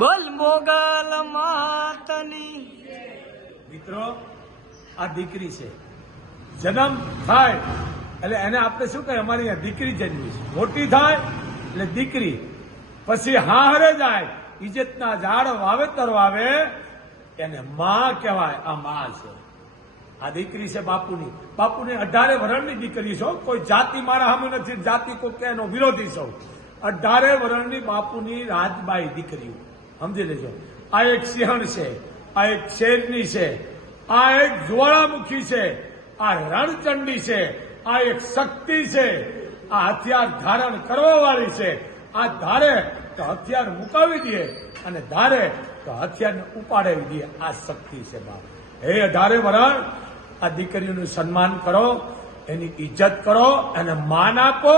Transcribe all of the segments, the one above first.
બોલ મોગલ માતની. મિત્રો, આ દીકરી છે. જન્મ થાય, એટલે એને આપણે શું કહે અમારી દીકરી જન્મી છે. મોટી થાય, એટલે દીકરી. પછી હારે જાય ઇજ્જતના ઝાડ વાવેતર વાવે, એને માં કહેવાય, આ માં છે. આ દીકરી છે બાપુની. બાપુની અઢારે વરણની દીકરી છો કોઈ જાતિ મારા સામે નથી, જાતિ કોઈ કે એનો વિરોધી છો અઢારે વરણની બાપુની રાજબાઈ દીકરીઓ. સમજી લેજો. આ એક સિંહણ છે, આ એક શેરની છે, આ એક જ્વાળામુખી છે, આ રણચંડી છે, આ એક શક્તિ છે, આ હથિયાર ધારણ કરવાવાળી છે, આ ધારે તો હથિયાર મુકાવી દઈએ અને ધારે તો હથિયારને ઉપાડાવી દઈએ આ શક્તિ છે બાપ. હે અઢારે વરણ, આ દીકરીઓનું સન્માન કરો, એની ઇજ્જત કરો એને માન આપો.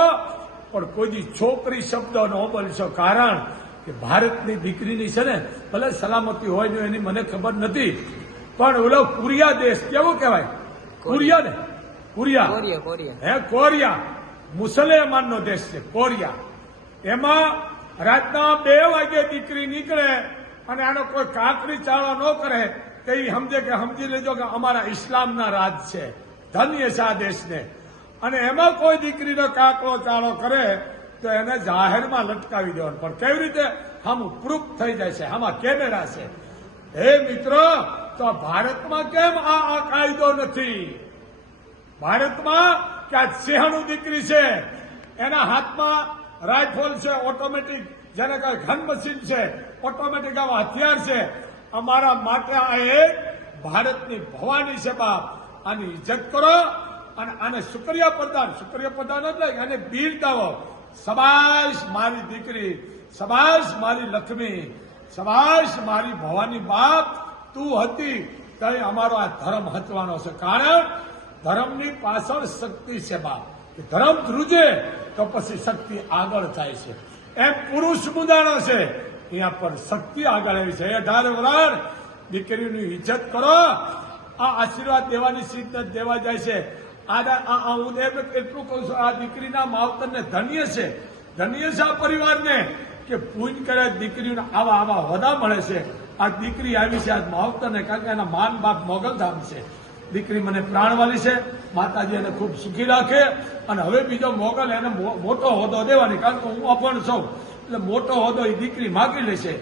પણ કોઈ છોકરી શબ્દ ન બોલશો. કારણ કે ભારતની દીકરીની છે ને ભલે સલામતી હોય ને એની મને ખબર નથી પણ ઓલો કુરિયા દેશ કેવો કહેવાય? કુરિયા. ને? કુરિયા. હે કોરિયા. મુસલમાનનો દેશ છે કોરિયા. એમાં રાતના બે વાગે દીકરી નીકળે અને આનો કોઈ કાકરી ચાળો ન કરે તો એ સમજે કે સમજી લેજો કે અમારા ઇસ્લામના રાજ છે ધન્ય છે આ દેશને. અને એમાં કોઈ દીકરીનો કાકરો ચાળો કરે તો એને જાહેરમાં લટકાવી દેવાનું. પણ કેવી રીતે? આમ પ્રૂફ થઈ જાય છે. આમાં કેમેરા છે. હે મિત્રો, તો ભારતમાં કેમ આ આ કાયદો નથી? ભારતમાં કે આ સિંહણું દીકરી છે. એના હાથમાં રાઇફલ છે, ઓટોમેટિક. જેને કહે ઘન મશીન છે, ઓટોમેટિક આવા હથિયાર છે. અમારા માટે આ એક ભારતની ભવાની છે બાપ. આની ઇજ્જત કરો અને આને શુક્રિયા પ્રદાન શુક્રિયા પ્રદાન એટલે એને બિરદાવો સબાશ મારી દીકરી સબાશ મારી લક્ષ્મી સબાશ મારી ભવાની બાપ, તું હતી ત્યારે અમારો આ ધર્મ હચવાનો છે. કારણ ધર્મની પાછળ શક્તિ છે બાપ. ધર્મ ધ્રુજે તો પછી શક્તિ આગળ થાય છે. એમ પુરુષ મુદાણો છે. અહીંયા પર શક્તિ આગળ આવી છે. એ વરાળ, દીકરીની ઇજ્જત કરો. આ આશીર્વાદ દેવાની સિદ્ધ દેવા જાય છે. આ હું એટલું કહું છું, આ દીકરીના માવતરને ધન્ય છે. ધન્ય છે આ પરિવારને કે પૂન કરે દીકરીઓને આવા આવા હોદા મળે છે. આ દીકરી આવી છે આ માવતરને, કારણ કે એના માન બાપ મોગલધામ છે. દીકરી મને પ્રાણવાલી છે, માતાજી એને ખૂબ સુખી રાખે અને હવે બીજો મોગલ એને મોટો હોદો દેવાની, કારણ કે હું અપણ છું. એટલે મોટો હોદો એ દીકરી માગી લેશે